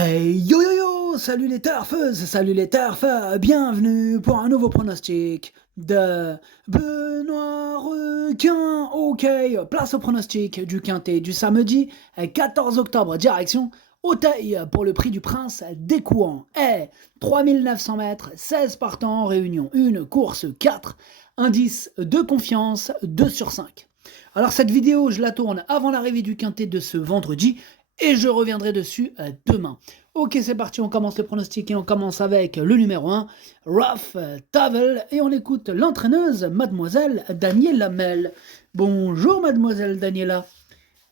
Hey yo yo yo, salut les turfeuses, salut les turfeux, bienvenue pour un nouveau pronostic de Benoît Requin. Ok, place au pronostic du quintet du samedi 14 octobre, direction Auteuil pour le prix du Prince des Couans. Et 3900 mètres, 16 partants en réunion, une course 4, indice de confiance 2 sur 5. Alors cette vidéo, je la tourne avant l'arrivée du quintet de ce vendredi et je reviendrai dessus demain. Ok, c'est parti, on commence le pronostic et on commence avec le numéro 1, Ruff Tavel, et on écoute l'entraîneuse, mademoiselle Daniela Mel. Bonjour mademoiselle Daniela.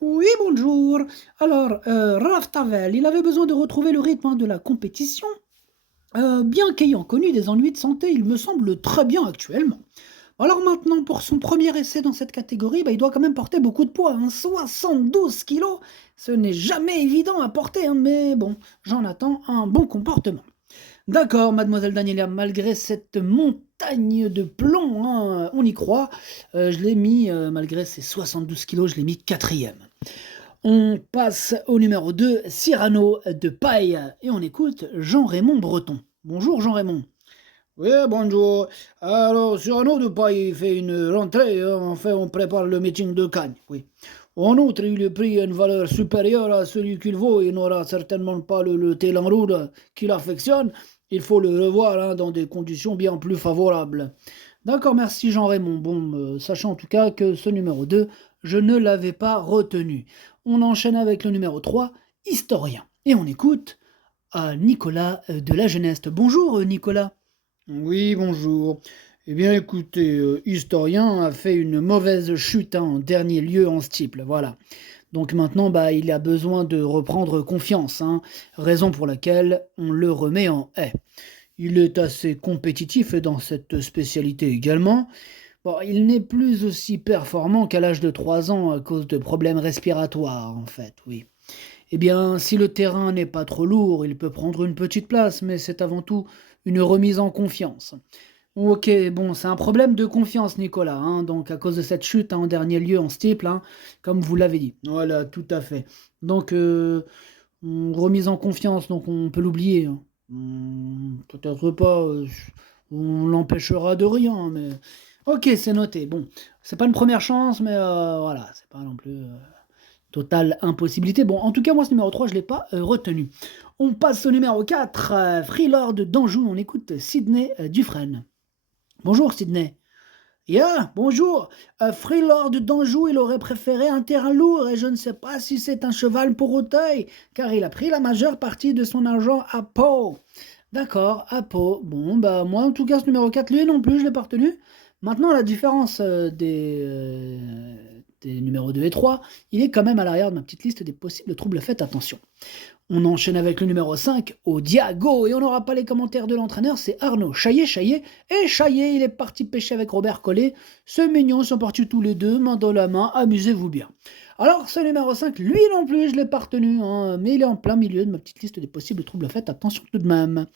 Oui, bonjour. Alors, Ruff Tavel, il avait besoin de retrouver le rythme de la compétition. Bien qu'ayant connu des ennuis de santé, il me semble très bien actuellement. Alors maintenant, pour son premier essai dans cette catégorie, il doit quand même porter beaucoup de poids, 72 kilos. Ce n'est jamais évident à porter, mais bon, j'en attends un bon comportement. D'accord, mademoiselle Daniela, malgré cette montagne de plomb, on y croit, je l'ai mis, malgré ses 72 kilos, je l'ai mis quatrième. On passe au numéro 2, Cyrano de Paille, et on écoute Jean-Raymond Breton. Bonjour Jean-Raymond. Oui, bonjour. Alors, sur un autre pas, il fait une rentrée. Enfin, on prépare le meeting de Cannes. Oui. En outre, il est pris à une valeur supérieure à celui qu'il vaut. Il n'aura certainement pas le talent roule qu'il affectionne. Il faut le revoir dans des conditions bien plus favorables. D'accord, merci Jean-Raymond. Bon, sachant en tout cas que ce numéro 2, je ne l'avais pas retenu. On enchaîne avec le numéro 3, Historien. Et on écoute Nicolas de la Jeunesse. Bonjour Nicolas. Oui, bonjour. Eh bien, écoutez, Historien a fait une mauvaise chute en dernier lieu en steeple. Voilà. Donc maintenant, il a besoin de reprendre confiance, raison pour laquelle on le remet en haie. Il est assez compétitif dans cette spécialité également. Bon, il n'est plus aussi performant qu'à l'âge de 3 ans à cause de problèmes respiratoires, en fait, oui. Eh bien, si le terrain n'est pas trop lourd, il peut prendre une petite place, mais c'est avant tout une remise en confiance. Ok, bon, c'est un problème de confiance, Nicolas, donc à cause de cette chute en dernier lieu en steeple, comme vous l'avez dit. Voilà, tout à fait. Donc, remise en confiance, donc on peut l'oublier. Peut-être pas. On l'empêchera de rien, mais... Ok, c'est noté. Bon, c'est pas une première chance, mais voilà, c'est pas non plus totale impossibilité. Bon, en tout cas, moi, ce numéro 3, je l'ai pas retenu. On passe au numéro 4, Freelord d'Anjou. On écoute Sydney Dufresne. Bonjour, Sydney. Yeah, bonjour. Freelord d'Anjou, il aurait préféré un terrain lourd et je ne sais pas si c'est un cheval pour Auteuil, car il a pris la majeure partie de son argent à Pau. D'accord, à Pau. Bon, moi en tout cas, ce numéro 4, lui non plus, je l'ai pas retenu. Maintenant, la différence des numéros 2 et 3, il est quand même à l'arrière de ma petite liste des possibles troubles. Faites attention. On enchaîne avec le numéro 5, au Diago, et on n'aura pas les commentaires de l'entraîneur, c'est Arnaud Chaillet, et Chaillet, il est parti pêcher avec Robert Collet, c'est mignon, ils sont partis tous les deux, main dans la main, amusez-vous bien. Alors, ce numéro 5, lui non plus, je l'ai pas retenu, mais il est en plein milieu de ma petite liste des possibles troubles, faites attention tout de même.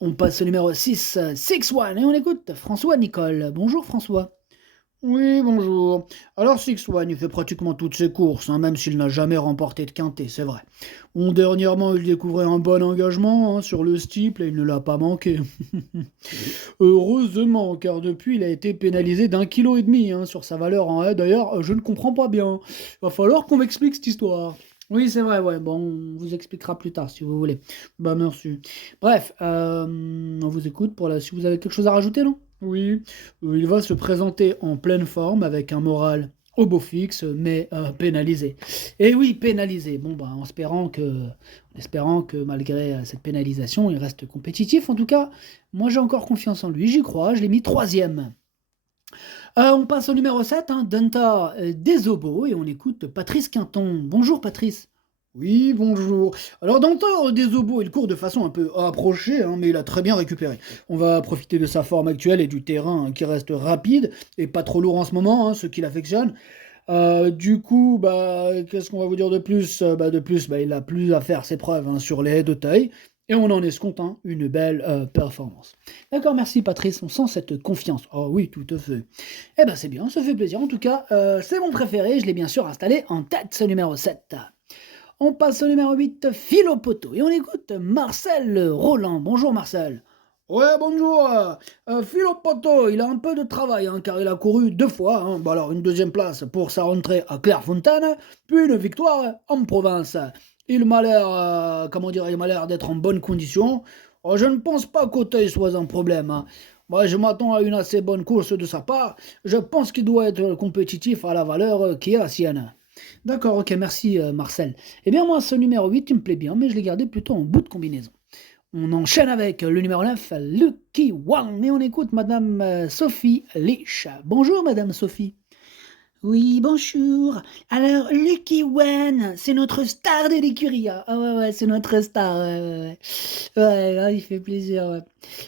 On passe au numéro 6, 6-1, et on écoute François Nicole. Bonjour François. Oui, bonjour. Alors Six One, il fait pratiquement toutes ses courses, même s'il n'a jamais remporté de quintet, c'est vrai. Dernièrement, il découvrait un bon engagement sur le steeple et il ne l'a pas manqué. Heureusement, car depuis, il a été pénalisé d'1,5 kg sur sa valeur en haie. D'ailleurs, je ne comprends pas bien. Va falloir qu'on m'explique cette histoire. Oui, c'est vrai, ouais. Bon, on vous expliquera plus tard si vous voulez. Bah merci. Bref, on vous écoute pour si vous avez quelque chose à rajouter, non? Oui, il va se présenter en pleine forme avec un moral au beau fixe, mais pénalisé. Et oui, pénalisé. Bon, en espérant que malgré cette pénalisation, il reste compétitif. En tout cas, moi j'ai encore confiance en lui, j'y crois, je l'ai mis troisième. On passe au numéro 7, Danta Desobo, et on écoute Patrice Quinton. Bonjour Patrice. Oui, bonjour. Alors Dantor des obos, il court de façon un peu approchée, mais il a très bien récupéré. On va profiter de sa forme actuelle et du terrain qui reste rapide et pas trop lourd en ce moment, ce qu'il affectionne. Du coup, qu'est-ce qu'on va vous dire de plus? Il a plus à faire ses preuves sur les haies de taille. Et on en escompte une belle performance. D'accord, merci Patrice, on sent cette confiance. Oh oui, tout à fait. Eh ben c'est bien, ça fait plaisir. En tout cas, c'est mon préféré, je l'ai bien sûr installé en tête, ce numéro 7. On passe au numéro 8, Philopoto. Et on écoute Marcel Roland. Bonjour Marcel. Ouais, bonjour. Philopoto, il a un peu de travail, hein, car il a couru 2 fois. Hein. Bon, alors, une deuxième place pour sa rentrée à Clairefontaine, puis une victoire en province. Il m'a l'air, comment dire, il m'a l'air d'être en bonne condition. Oh, je ne pense pas qu'Auteuil soit un problème. Hein. Moi, je m'attends à une assez bonne course de sa part. Je pense qu'il doit être compétitif à la valeur qui est la sienne. D'accord, ok, merci Marcel. Eh bien, moi, ce numéro 8, il me plaît bien, mais je l'ai gardé plutôt en bout de combinaison. On enchaîne avec le numéro 9, Lucky One, et on écoute Madame Sophie Lich. Bonjour Madame Sophie. Oui, bonjour. Alors, Lucky One, c'est notre star de l'écurie. Ah ouais, c'est notre star. Ouais, il fait plaisir. Ouais.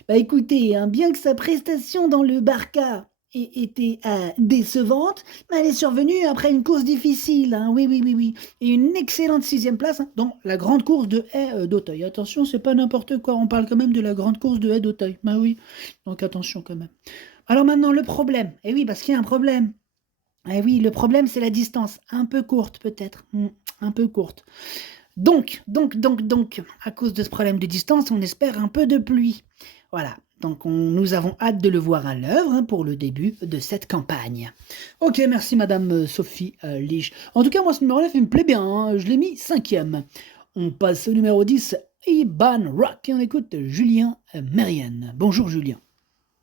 Bah écoutez, hein, bien que sa prestation dans le Barca ait été décevante, bah, elle est survenue après une course difficile. Hein, oui. Et une excellente 6e place hein, dans la grande course de haie d'Auteuil. Attention, c'est pas n'importe quoi. On parle quand même de la grande course de haie d'Auteuil. Bah oui, donc attention quand même. Alors maintenant, le problème. Eh oui, parce qu'il y a un problème. Eh oui, le problème, c'est la distance. Un peu courte, peut-être. Un peu courte. Donc, à cause de ce problème de distance, on espère un peu de pluie. Voilà. Donc, nous avons hâte de le voir à l'œuvre hein, pour le début de cette campagne. Ok, merci Madame Sophie Lich. En tout cas, moi, ce numéro 9, il me plaît bien. Hein. Je l'ai mis 5e. On passe au numéro 10, Iban Rock. Et on écoute Julien Mérienne. Bonjour Julien.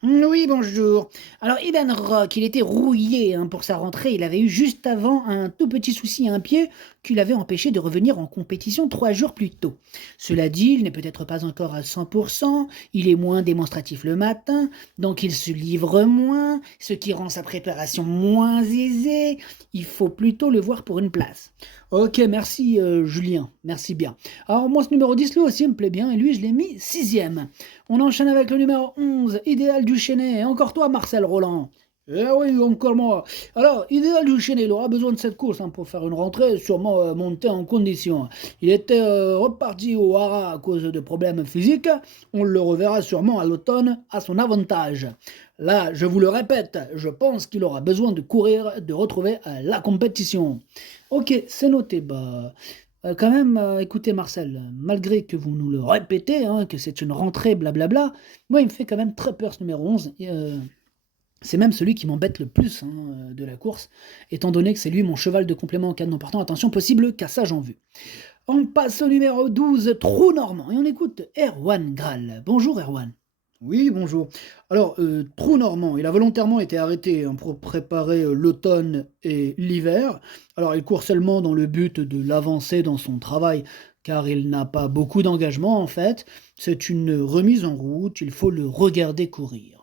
Oui, bonjour. Alors, Iban Rock, il était rouillé hein, pour sa rentrée. Il avait eu juste avant un tout petit souci à un pied qui l'avait empêché de revenir en compétition 3 jours plus tôt. Cela dit, il n'est peut-être pas encore à 100%, il est moins démonstratif le matin, donc il se livre moins, ce qui rend sa préparation moins aisée. Il faut plutôt le voir pour une place. Ok, merci Julien, merci bien. Alors moi ce numéro 10 lui aussi me plaît bien et lui je l'ai mis 6e. On enchaîne avec le numéro 11, Idéal du Chêne. Et encore toi Marcel Roland. Eh oui, encore moi. Alors, Idéal du Chêne, il aura besoin de cette course hein, pour faire une rentrée, sûrement monter en condition. Il était reparti au Hara à cause de problèmes physiques. On le reverra sûrement à l'automne à son avantage. Là, je vous le répète, je pense qu'il aura besoin de courir, de retrouver la compétition. Ok, c'est noté. Bah, quand même, écoutez Marcel, malgré que vous nous le répétez, hein, que c'est une rentrée, blablabla, moi il me fait quand même très peur ce numéro 11. C'est même celui qui m'embête le plus hein, de la course, étant donné que c'est lui mon cheval de complément en cas de non partant. Attention, possible cassage en vue. On passe au numéro 12, Trou Normand, et on écoute Erwan Graal. Bonjour Erwan. Oui, bonjour. Alors, Trou Normand, il a volontairement été arrêté hein, pour préparer l'automne et l'hiver. Alors, il court seulement dans le but de l'avancer dans son travail, car il n'a pas beaucoup d'engagement en fait. C'est une remise en route, il faut le regarder courir.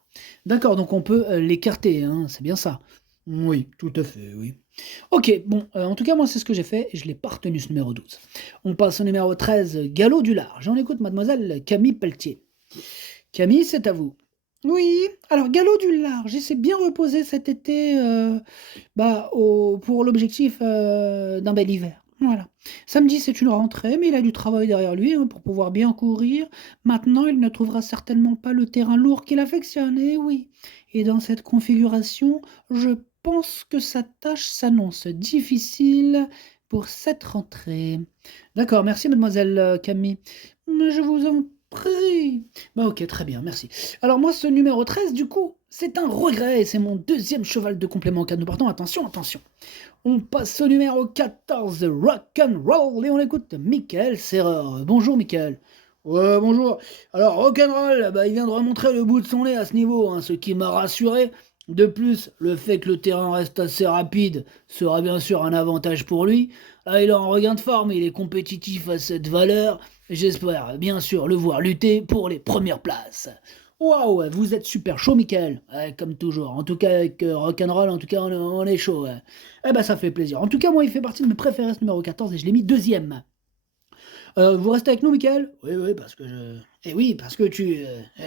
D'accord, donc on peut l'écarter, hein, c'est bien ça. Oui, tout à fait, oui. Ok, bon, en tout cas, moi, c'est ce que j'ai fait et je l'ai pas retenu ce numéro 12. On passe au numéro 13, Galop du Large. On écoute mademoiselle Camille Pelletier. Camille, c'est à vous. Oui, alors Galop du Large, il s'est bien reposé cet été pour l'objectif d'un bel hiver. Voilà. Samedi, c'est une rentrée, mais il a du travail derrière lui hein, pour pouvoir bien courir. Maintenant, il ne trouvera certainement pas le terrain lourd qu'il affectionne, et oui. Et dans cette configuration, je pense que sa tâche s'annonce difficile pour cette rentrée. D'accord, merci mademoiselle Camille. Mais je vous en prie. Bah ok, très bien, merci. Alors moi, ce numéro 13, du coup, c'est un regret, et c'est mon deuxième cheval de complément en cas de nous partons. Attention. On passe au numéro 14, Rock and Roll, et on écoute Michael Serrer. Bonjour Michael. Ouais, bonjour. Alors, Rock'n'Roll, il vient de remontrer le bout de son nez à ce niveau, hein, ce qui m'a rassuré. De plus, le fait que le terrain reste assez rapide sera bien sûr un avantage pour lui. Là, il est en regain de forme, il est compétitif à cette valeur. J'espère bien sûr le voir lutter pour les premières places. Waouh, vous êtes super chaud, Michael. Ouais, comme toujours. En tout cas, avec Rock'n'Roll, en tout cas, on est chaud. Ouais. Eh ben, ça fait plaisir. En tout cas, moi, il fait partie de mes préférés, ce numéro 14, et je l'ai mis deuxième. Vous restez avec nous, Michael? Oui, parce que je... Eh oui, parce que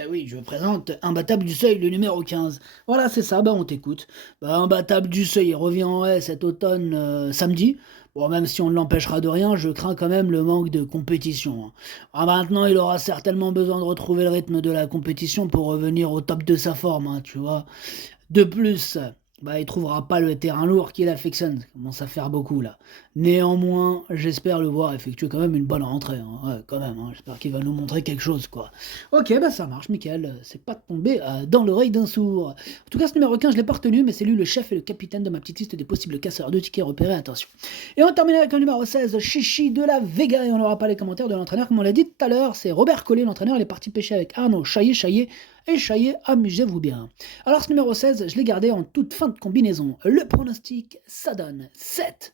oui, je présente Imbattable du Seuil, le numéro 15. Voilà, c'est ça, on t'écoute. Imbattable du Seuil, il revient en haie cet automne, samedi. Bon, même si on ne l'empêchera de rien, je crains quand même le manque de compétition. Hein. Maintenant, il aura certainement besoin de retrouver le rythme de la compétition pour revenir au top de sa forme, hein, tu vois. De plus, bah, il trouvera pas le terrain lourd qu'il affectionne. Ça commence à faire beaucoup là. Néanmoins, j'espère le voir effectuer quand même une bonne rentrée. Hein. Ouais, quand même, hein. J'espère qu'il va nous montrer quelque chose, quoi. Ok, bah ça marche, Michael. C'est pas tombé dans l'oreille d'un sourd. En tout cas, ce numéro 15, je l'ai pas retenu, mais c'est lui le chef et le capitaine de ma petite liste des possibles casseurs de tickets repérés. Attention. Et on termine avec le numéro 16, Chichi de la Vega. Et on n'aura pas les commentaires de l'entraîneur, comme on l'a dit tout à l'heure. C'est Robert Collet, l'entraîneur. Il est parti pêcher avec Arnaud Chaillet. Et Chaillet, amusez-vous bien. Alors ce numéro 16, je l'ai gardé en toute fin de combinaison. Le pronostic, ça donne 7,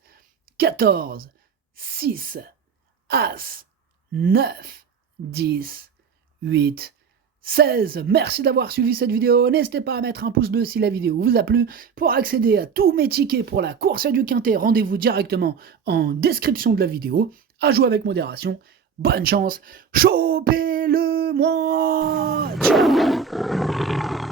14, 6, As, 9, 10, 8, 16. Merci d'avoir suivi cette vidéo. N'hésitez pas à mettre un pouce bleu si la vidéo vous a plu. Pour accéder à tous mes tickets pour la course du Quintet, rendez-vous directement en description de la vidéo. À jouer avec modération. Bonne chance. Chopez-le-moi. Ciao.